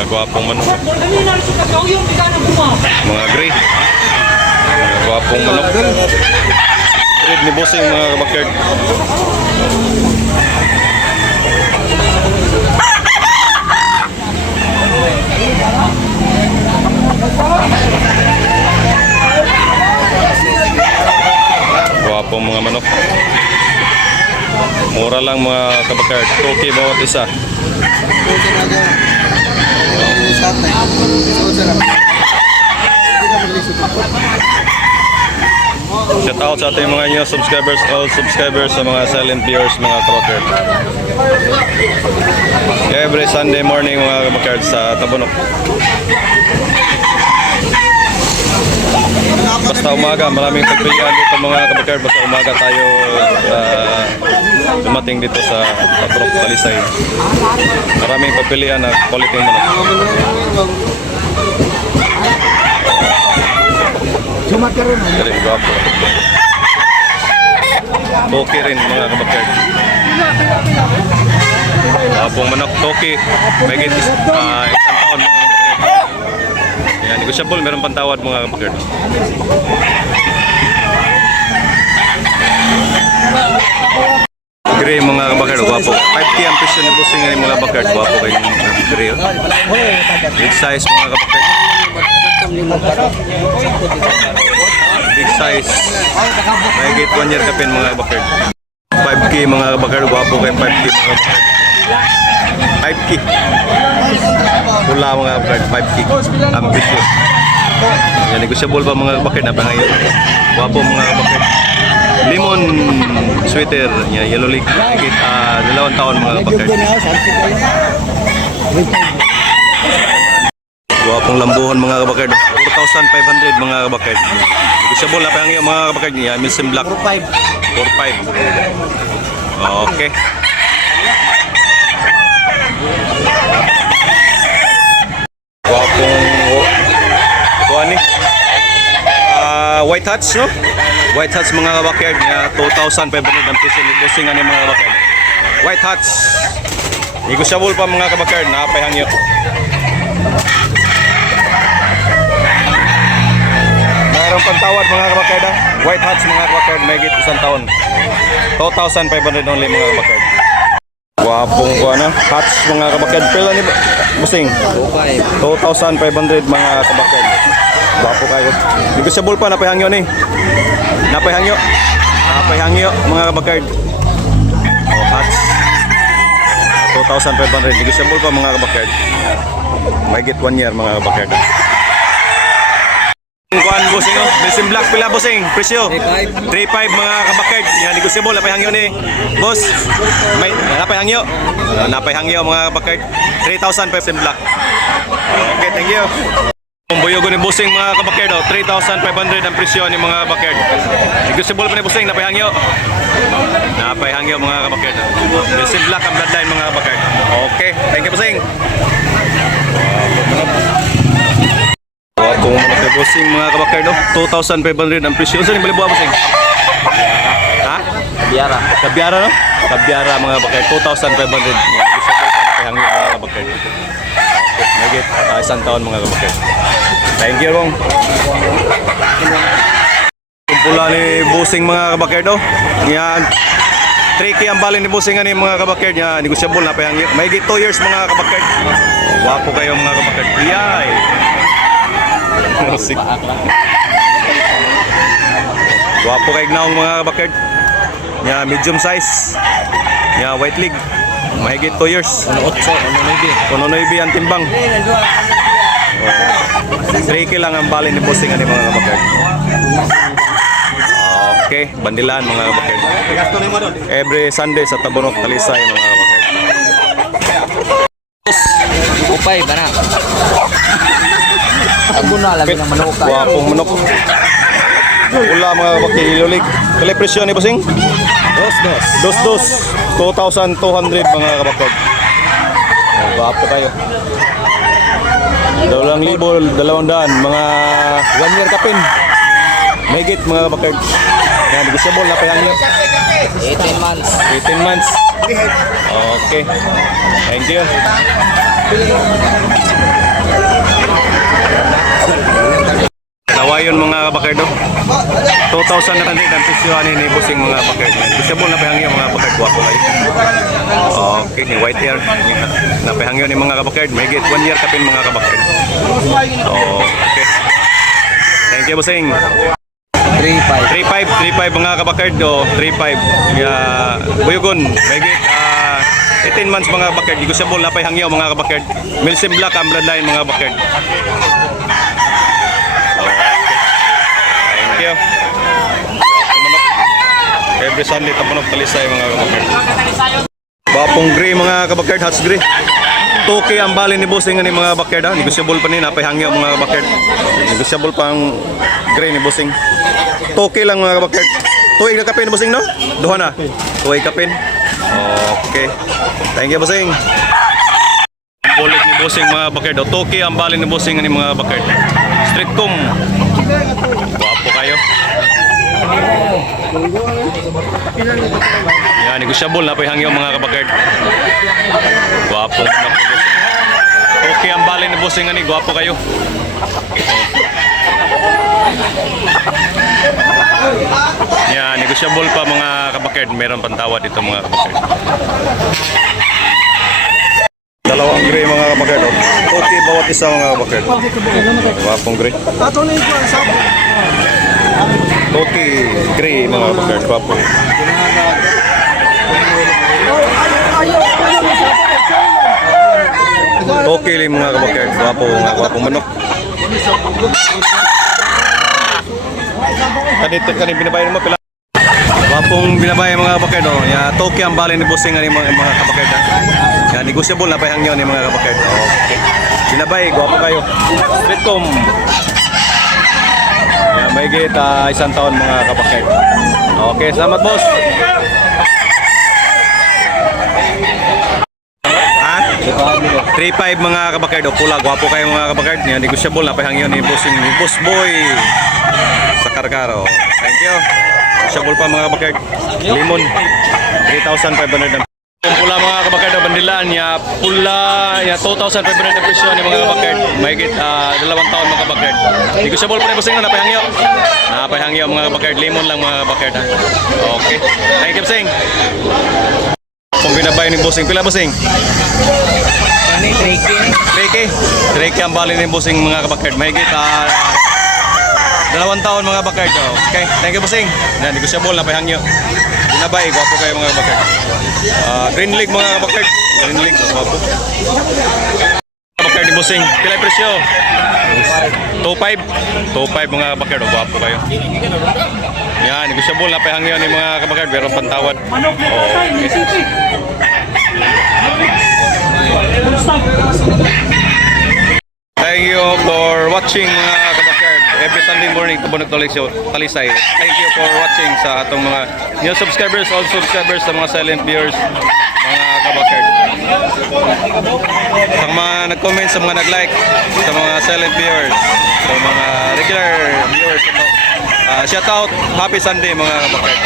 Mga gwapong manok. Mga gray. Mga gwapong manok. Red ni bossing mga kabakard. Gwapong mga manok. Mura lang mga kabakard. 2K bawat isa. Shout out sa ating mga new subscribers, all subscribers sa mga silent viewers, mga kabakard. Every Sunday morning mga kabakard sa Tabunok. Basta umaga, maraming pagpilian dito mga kabakard. Basta umaga tayo dumating dito sa Tabunok, Talisay. Maraming pagpilian na quality manok. Dari gwapo. Toki rin mga kabakard. Gwapong manok toki. Megit isang taon mga kabakard. Yan, negosyable, meron pantawad mga kabakard. Gray mga kabakard, gwapo. 5K ang presyo ni bossing ng mga kabakard. Gwapo kayo ng gray. Big size mga kabakard. Big size. Mahigit 1 year kapin mga kabakard. 5K mga kabakard, gwapo kayo 5K mga kabakard. 5K. Pula mga kabakard, 5K. Ambitious. Yan, negosyable pa mga kabakard na pangayon. Gwapo mga kabakard. Lemon sweater, yellow leek, higit 2 taon mga kabakard. Guwapong lambuhan mga kabakard. 4,500 mga kabakard. Negosyable na pangyo mga kabakard niya, Milsim Black. 4,500. Okay. Guwapong kuani. White hats, no? White hats mga kabakard niya, 2,500 ang presyo ni bossing ani mga kabakard. White hats. Negosyable pa mga kabakard, napay hangyo. Mayroong pantawad mga kabakard. White hats mga kabakard, may higit 1 taon. 2,500 only mga kabakard. Gwapong kuana, hats mga kabakard. Pila ni bossing? 2,500 mga kabakard. Gwapo kayo. Negosyable pa, napay hangyo ni. Napay hangyo. Napay hangyo mga kabakard. Oh, hats. 2,500. Negosyable pa mga kabakard. May higit 1 year mga kabakard. Kuan bossing no, Milsim Black pila bossing, presyo 3,500 mga kabakard. Yan negosyable, napay hangyo ni boss. May napay hangyo. Napay hangyo mga kabakard. 3,000 Milsim Black. Okay, thank you. Buyogo ni bossing mga kabakard, 3,500 ang presyo ni mga kabakard. Negosyable pa ni bossing, napay hangyo. Napay hangyo mga kabakard. Milsim Black ang bloodline mga kabakard. Okay, thank you bossing. Kung mga bossing mga kabakard, 2,500 ang presyo. Saan yung balibuha bossing? Ha? Kabiara. Kabiara no? Kabiara mga kabakard, 2,500. Gusto ko pa napahangin mga kabakard. Nagit, 1 taon mga kabakard. Thank you bong. Kumpula ni bossing mga kabakard. Yan. 3K ang bali ni bossing ani mga kabakard niya. Negosyable na pahangin. May 2 years mga kabakard. Wapo kayo mga kabakard. Iyay. Musik. Guwapo kay gnaong mga kabakard. Nya medium size. Nya white leg. Mahigit 2 years. 1.9 ang timbang. 3K lang ang bali ni bossing ani mga kabakard. Okay, bandilan mga kabakard. Every Sunday sa Tabunok, Talisay mga kabakard. Upay ba na? Aguna lagi ng manok. Guwapong manok. Wala mga kabakard, ilulig. Kali presyo ni bossing? 2,200 mga kabakard. Guwapo kayo. 2,200 mga 1 year kapin. Mahigit mga kabakard. Yan, negosyable na payangyo. 18 months. 18 months. Okay. Thank you. Ayon mga kabakard do. 2,000 na tanda ang presyo ani ni busing mga kabakard. Negosyable na pahangyo mga kabakard guwapo kayo. Okay, ni white hair. Napahangyo ni mga kabakard. May get 1 year kapin mga kabakard. Okay. Thank you busing. 3.5. 3.5 mga kabakard do. 3.5. Buyugon. May get 18 months mga kabakard. Negosyable na pahangyo mga kabakard. Milsim Black ang bloodline mga kabakard. Thank you. Manok. Every Sunday tapunok talisay mga kabakard. Bapong gray mga kabakard, hats gray. Toki ang bali ni bossing ni mga kabakard ha. Negosyable pa ni napay hangyo mga kabakard. Negosyable pa ang gray ni bossing. Toki lang mga kabakard. Tuig na kapin bossing no? Duha na. Tuig kapin. Okay. Thank you bossing. Bulik ni bossing mga kabakard. Toki ang bali ni bossing ni mga kabakard. Street com. Guwapo kayo. Yan, negosyable na hangyo mga kabakard. Guwapo na po bossing. Okay, ang bali ni bossing ani, guwapo kayo. Yan, negosyable pa mga kabakard. Meron pantawad dito mga kabakard. Dalawang gray mga kabakard. Okay, bawat isa mga kabakard. Guwapong gray. Okay, gray mga kabakard. Guwapo. Okay lang mga kabakard. Guwapong manok. Kanito kanin binabayan mo pila. Wapong binabayan mga kabakard oh. Ya toki ang bali ni bossing ani mga kabakard. Ya negosyable na pahangyo ni mga kabakard. Okay. Binabay guwapo kayo. Streetcom. Ya may kita isang taon mga kabakard. Okay, salamat boss. Ha? 3.5 mga kabakard o pula. Guwapo kayo mga kabakard. Ya negosyable na pahangyo ni bossing ni Boss Boy. Sa Carcaro. Thank you. Negosyable pa mga kabakard. Limon 3,500. Kung pula mga kabakard o bandilan ya pula ya 2,500 na presyo ni mga kabakard. Mahigit 2 taon mga kabakard. Negosyable pa rin bossing na napahangyo. Napahangyo mga kabakard. Limon lang mga kabakard. Okay. Thank you bossing. Kung binabay ni bossing pila bossing? 3K ang bali ni bossing mga kabakard. Mahigit 2 taon mga bakard. Okay, thank you bossing. Yan, negosyable na pahangyo. Binabay, gwapo kayo mga bakard. Green League mga bakard. Green League, gwapo. Bakard ni bossing. Pila yung presyo? 2.5 mga bakard. Gwapo kayo. Yan, negosyable na pahangyo ni mga kabakard. Meron pantawad. Okay. Thank you for watching mga kabakard. Every Sunday morning Tabunog Talisay. Thank you for watching sa atong mga new subscribers, all subscribers, sa mga silent viewers, mga kabakard. Sa mga nag-comment, sa mga nag-like, sa mga silent viewers, sa mga regular viewers. Shout out, happy Sunday mga kabakard.